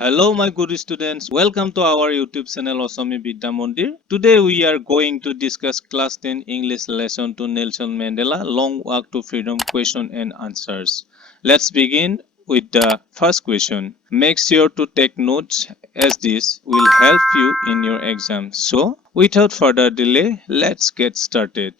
Hello my good students, welcome to our YouTube channel Osami Vidya Mandir. Today we are going to discuss class 10 English lesson to Nelson Mandela Long Walk to Freedom question and answers. Let's begin with the first question. Make sure to take notes as this will help you in your exam. So without further delay, let's get started.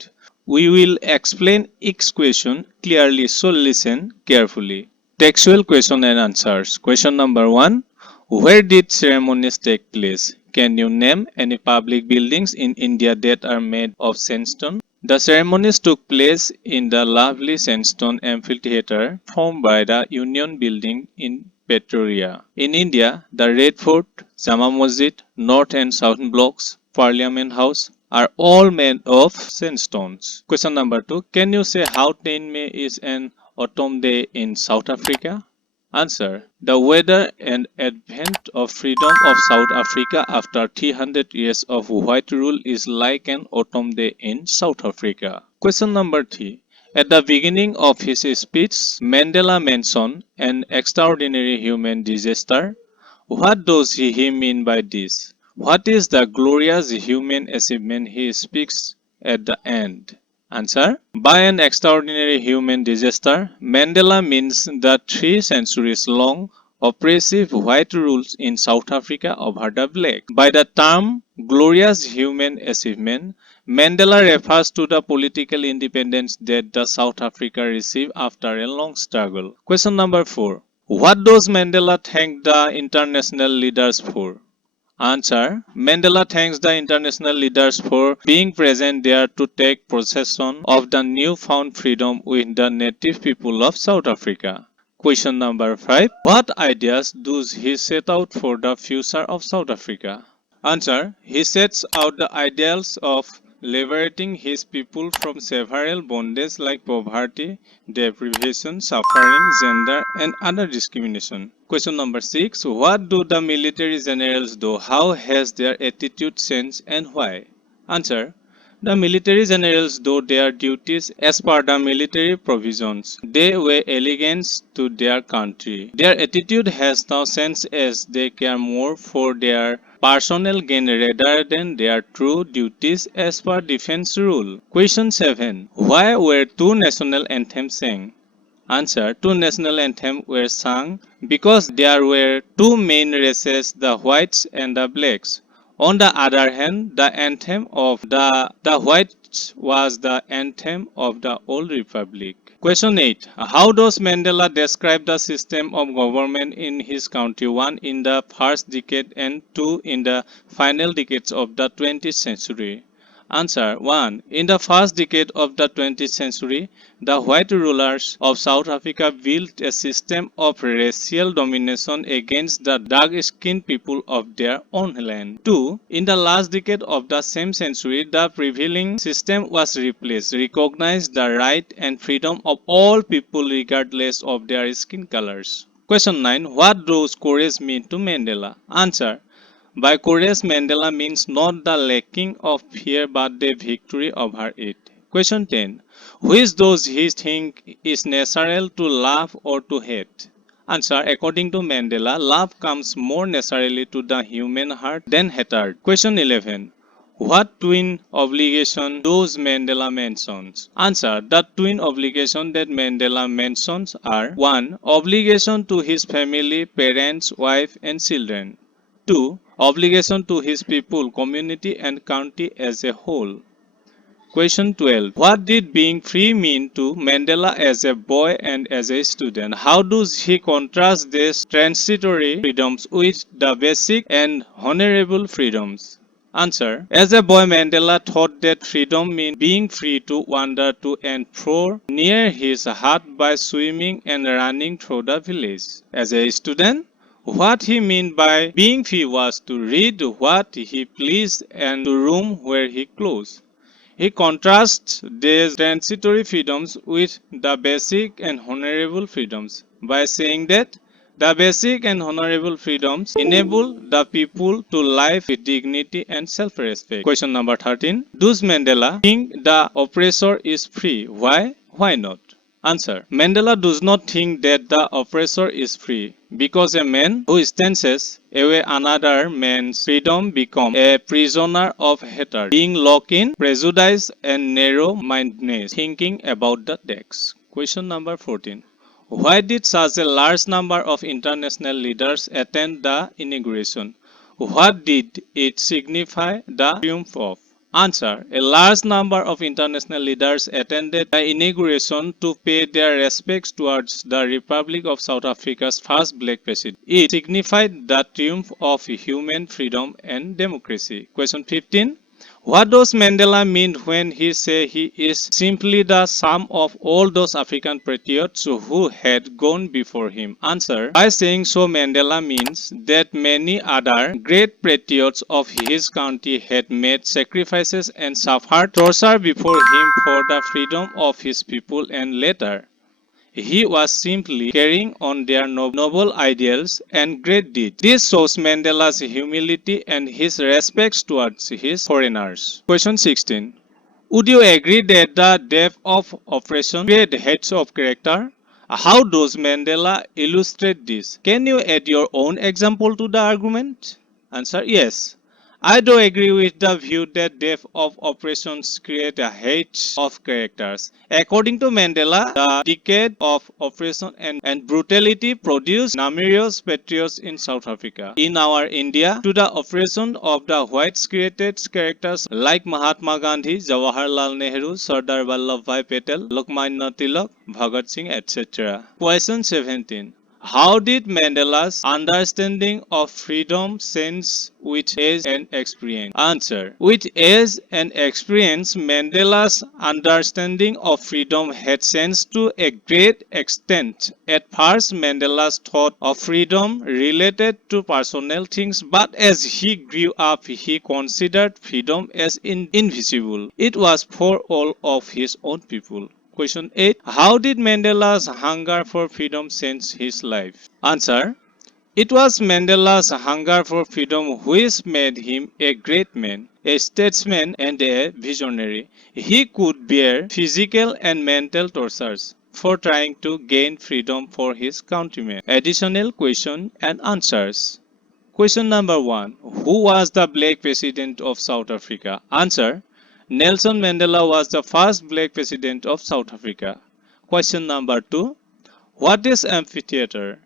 We will explain each question clearly, so listen carefully. Textual question and answers. Question number 1. Where did ceremonies take place? Can you name any public buildings in India that are made of sandstone? The ceremonies took place in the lovely sandstone amphitheatre formed by the Union Building in Pretoria. In India, the Red Fort, Jama Masjid, North and South Blocks, Parliament House are all made of sandstones. Question number 2. Can you say how 10 May is an autumn day in South Africa? Answer. The weather and advent of freedom of South Africa after 300 years of white rule is like an autumn day in South Africa. Question number 3. At the beginning of his speech, Mandela mentioned an extraordinary human disaster. What does he mean by this? What is the glorious human achievement he speaks at the end? Answer. By an extraordinary human disaster, Mandela means the 3 centuries long oppressive white rules in South Africa over the black. By the term glorious human achievement, Mandela refers to the political independence that the South Africa received after a long struggle. Question number 4. What does Mandela thank the international leaders for? Answer. Mandela thanks the international leaders for being present there to take possession of the newfound freedom with the native people of South Africa. Question number 5. What ideas does he set out for the future of South Africa? Answer. He sets out the ideals of liberating his people from several bondages like poverty, deprivation, suffering, gender, and other discrimination. Question number 6. What do the military generals do? How has their attitude changed and why? Answer. The military generals do their duties as per the military provisions. They wear allegiance to their country. Their attitude has now changed as they care more for their personal gain rather than their true duties as per defense rule. Question 7. Why were two national anthems sang? Answer. Two national anthems were sung because there were two main races, the whites and the blacks. On the other hand, the anthem of the whites was the anthem of the old republic. Question 8. How does Mandela describe the system of government in his country, 1 in the first decade and 2 in the final decades of the 20th century? Answer. 1. In the first decade of the 20th century, the white rulers of South Africa built a system of racial domination against the dark-skinned people of their own land. 2. In the last decade of the same century, the prevailing system was replaced, recognized the right and freedom of all people regardless of their skin colors. Question 9. What does courage mean to Mandela? Answer. By courage, Mandela means not the lacking of fear but the victory over it. Question 10. Which does he think is natural to love or to hate? Answer. According to Mandela, love comes more naturally to the human heart than hatred. Question 11. What twin obligation does Mandela mentions? Answer. The twin obligation that Mandela mentions are 1. Obligation to his family, parents, wife and children. 2. Obligation to his people, community and country as a whole. Question 12. What did being free mean to Mandela as a boy and as a student? How does he contrast these transitory freedoms with the basic and honorable freedoms? Answer. As a boy, Mandela thought that freedom meant being free to wander to and fro near his hut by swimming and running through the village. As a student, what he meant by being free was to read what he pleased and to roam where he chose. He contrasts these transitory freedoms with the basic and honorable freedoms by saying that the basic and honorable freedoms enable the people to live with dignity and self-respect. Question number 13. Does Mandela think the oppressor is free? Why? Why not? Answer. Mandela does not think that the oppressor is free, because a man who snatches away another man's freedom becomes a prisoner of hatred, being locked in prejudice and narrow-mindedness. Thinking about the text. Question number 14. Why did such a large number of international leaders attend the inauguration? What did it signify the triumph of? Answer. A large number of international leaders attended the inauguration to pay their respects towards the Republic of South Africa's first black president. It signified the triumph of human freedom and democracy. Question 15. What does Mandela mean when he says he is simply the sum of all those African patriots who had gone before him? Answer. By saying so, Mandela means that many other great patriots of his country had made sacrifices and suffered torture before him for the freedom of his people, and later he was simply carrying on their noble ideals and great deeds. This shows Mandela's humility and his respect towards his foreigners. Question 16. Would you agree that the depth of oppression creates heads of character? How does Mandela illustrate this? Can you add your own example to the argument? Answer. Yes. I do agree with the view that depth of oppressions create a hate of characters. According to Mandela, the decade of oppression and brutality produced numerous patriots in South Africa. In our India, to the oppression of the whites created characters like Mahatma Gandhi, Jawaharlal Nehru, Sardar Vallabhbhai Patel, Lokmanya Tilak, Bhagat Singh, etc. Question 17. How did Mandela's understanding of freedom change with age and experience? Answer. With age and experience, Mandela's understanding of freedom had changed to a great extent. At first, Mandela's thought of freedom related to personal things, but as he grew up, he considered freedom as invisible. It was for all of his own people. Question 8. How did Mandela's hunger for freedom change his life? Answer. It was Mandela's hunger for freedom which made him a great man, a statesman, and a visionary. He could bear physical and mental tortures for trying to gain freedom for his countrymen. Additional question and answers. Question number 1. Who was the black president of South Africa? Answer. Nelson Mandela was the first black president of South Africa. Question number 2. What is amphitheater?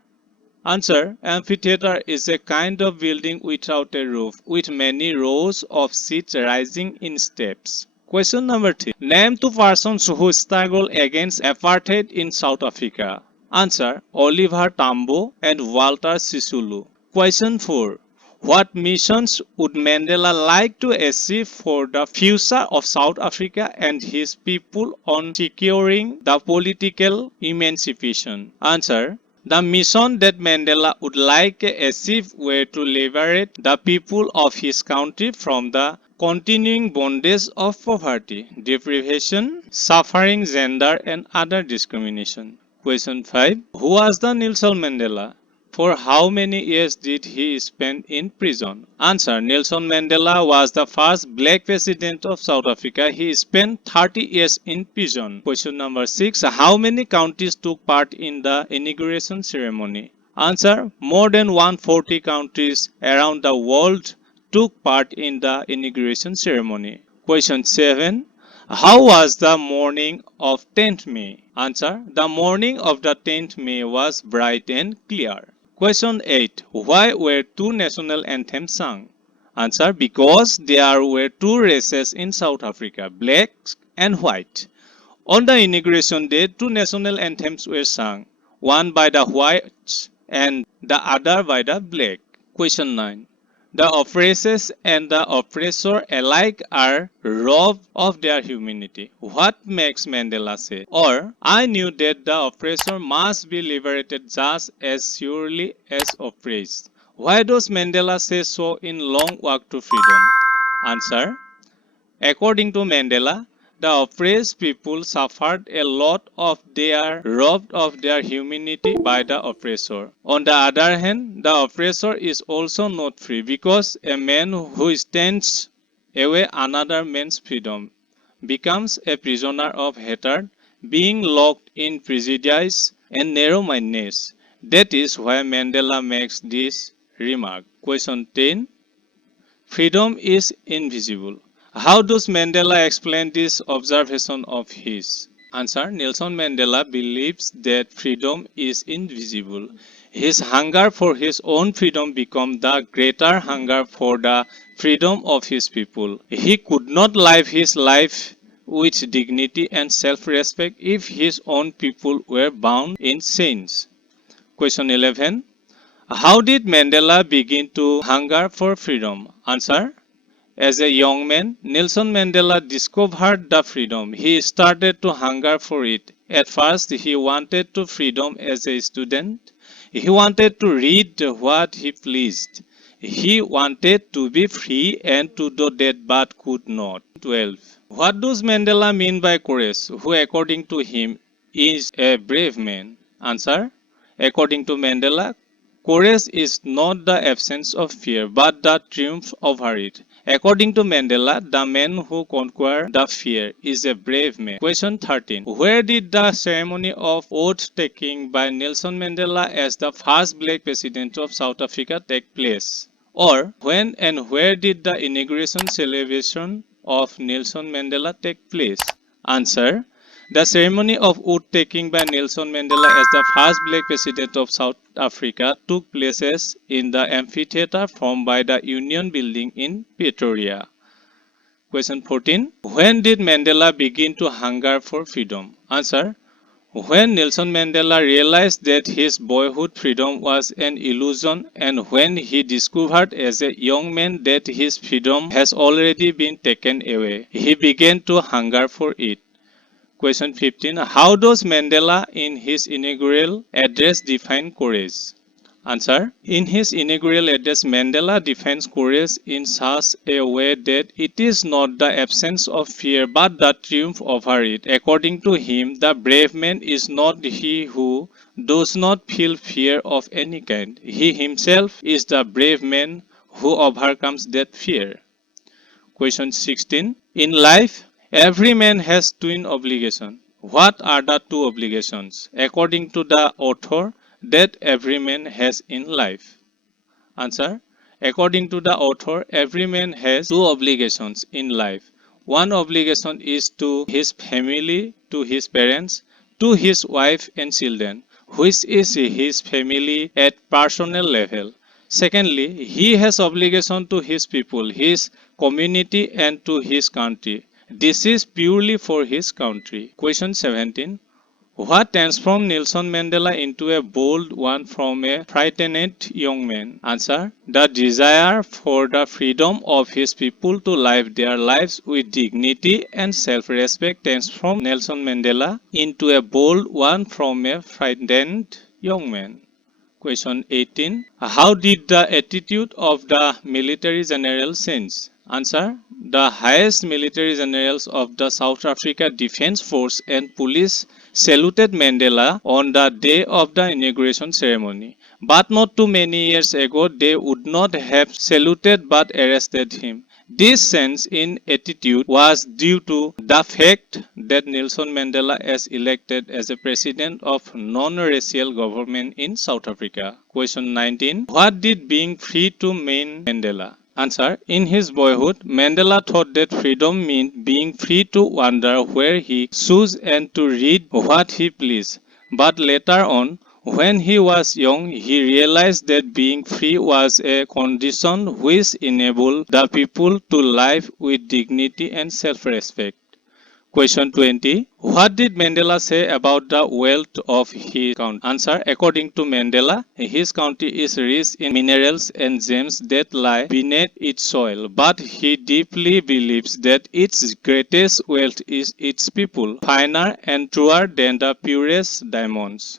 Answer. Amphitheater is a kind of building without a roof, with many rows of seats rising in steps. Question number 3. Name two persons who struggled against apartheid in South Africa. Answer. Oliver Tambo and Walter Sisulu. Question 4. What missions would Mandela like to achieve for the future of South Africa and his people on securing the political emancipation? Answer. The mission that Mandela would like to achieve were to liberate the people of his country from the continuing bondage of poverty, deprivation, suffering, gender, and other discrimination. Question 5. Who was the Nelson Mandela? For how many years did he spend in prison? Answer. Nelson Mandela was the first black president of South Africa. He spent 30 years in prison. Question number 6. How many countries took part in the inauguration ceremony? Answer. More than 140 countries around the world took part in the inauguration ceremony. Question 7. How was the morning of 10th May? Answer. The morning of the 10th May was bright and clear. Question 8. Why were two national anthems sung? Answer. Because there were two races in South Africa, black and white. On the inauguration day, two national anthems were sung, one by the whites and the other by the black. Question 9. The oppressed and the oppressor alike are robbed of their humanity. What makes Mandela say? Or, I knew that the oppressor must be liberated just as surely as oppressed. Why does Mandela say so in Long Walk to Freedom? Answer. According to Mandela, the oppressed people suffered a lot of their robbed of their humanity by the oppressor. On the other hand, the oppressor is also not free because a man who stands away another man's freedom becomes a prisoner of hatred, being locked in prejudice and narrow-mindedness. That is why Mandela makes this remark. Question 10. Freedom is invisible. How does Mandela explain this observation of his? Answer. Nelson Mandela believes that freedom is invisible. His hunger for his own freedom becomes the greater hunger for the freedom of his people. He could not live his life with dignity and self-respect if his own people were bound in chains. Question 11. How did Mandela begin to hunger for freedom? Answer. As a young man, Nelson Mandela discovered the freedom. He started to hunger for it. At first, he wanted to freedom as a student. He wanted to read what he pleased. He wanted to be free and to do that but could not. 12. What does Mandela mean by courage? Who, according to him, is a brave man? Answer. According to Mandela, courage is not the absence of fear, but the triumph over it. According to Mandela, the man who conquers the fear is a brave man. Question 13. Where did the ceremony of oath-taking by Nelson Mandela as the first black president of South Africa take place? Or when and where did the inauguration celebration of Nelson Mandela take place? Answer. The ceremony of oath-taking by Nelson Mandela as the first black president of South Africa took place in the amphitheater formed by the Union Building in Pretoria. Question 14. When did Mandela begin to hunger for freedom? Answer. When Nelson Mandela realized that his boyhood freedom was an illusion and when he discovered as a young man that his freedom has already been taken away, he began to hunger for it. Question 15. How does Mandela in his inaugural address define courage? Answer. In his inaugural address, Mandela defines courage in such a way that it is not the absence of fear but the triumph over it. According to him, the brave man is not he who does not feel fear of any kind. He himself is the brave man who overcomes that fear. Question 16. In life, every man has twin obligations. What are the two obligations, according to the author, that every man has in life? Answer. According to the author, every man has two obligations in life. One obligation is to his family, to his parents, to his wife and children, which is his family at personal level. Secondly, he has obligation to his people, his community and to his country. This is purely for his country. Question 17. What transformed Nelson Mandela into a bold one from a frightened young man? Answer. The desire for the freedom of his people to live their lives with dignity and self-respect transformed Nelson Mandela into a bold one from a frightened young man. Question 18. How did the attitude of the military general change? Answer. The highest military generals of the South Africa Defence Force and Police saluted Mandela on the day of the inauguration ceremony. But not too many years ago, they would not have saluted but arrested him. This change in attitude was due to the fact that Nelson Mandela is elected as a president of non-racial government in South Africa. Question 19. What did being free to mean Mandela? Answer. In his boyhood, Mandela thought that freedom meant being free to wander where he chose and to read what he pleased. But later on, when he was young, he realized that being free was a condition which enabled the people to live with dignity and self-respect. Question 20. What did Mandela say about the wealth of his country? Answer. According to Mandela, his country is rich in minerals and gems that lie beneath its soil, but he deeply believes that its greatest wealth is its people, finer and truer than the purest diamonds.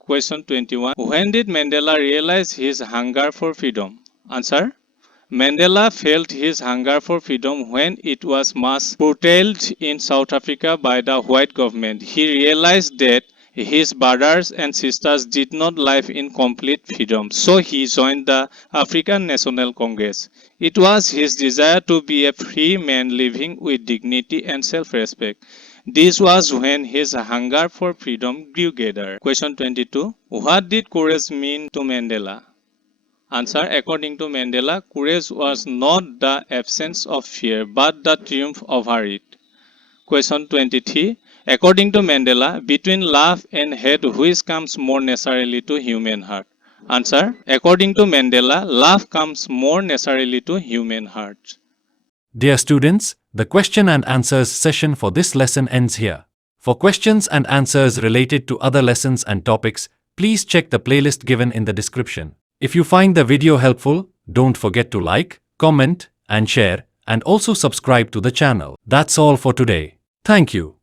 Question 21. When did Mandela realize his hunger for freedom? Answer. Mandela felt his hunger for freedom when it was mass curtailed in South Africa by the white government. He realized that his brothers and sisters did not live in complete freedom, so he joined the African National Congress. It was his desire to be a free man living with dignity and self-respect This was when his hunger for freedom grew greater. Question 22. What did courage mean to Mandela? Answer. According to Mandela, courage was not the absence of fear, but the triumph over it. Question 23. According to Mandela, between love and hate, which comes more naturally to human heart? Answer. According to Mandela, love comes more naturally to human heart. Dear students, the question and answers session for this lesson ends here. For questions and answers related to other lessons and topics, please check the playlist given in the description. If you find the video helpful, don't forget to like, comment, and share, and also subscribe to the channel. That's all for today. Thank you.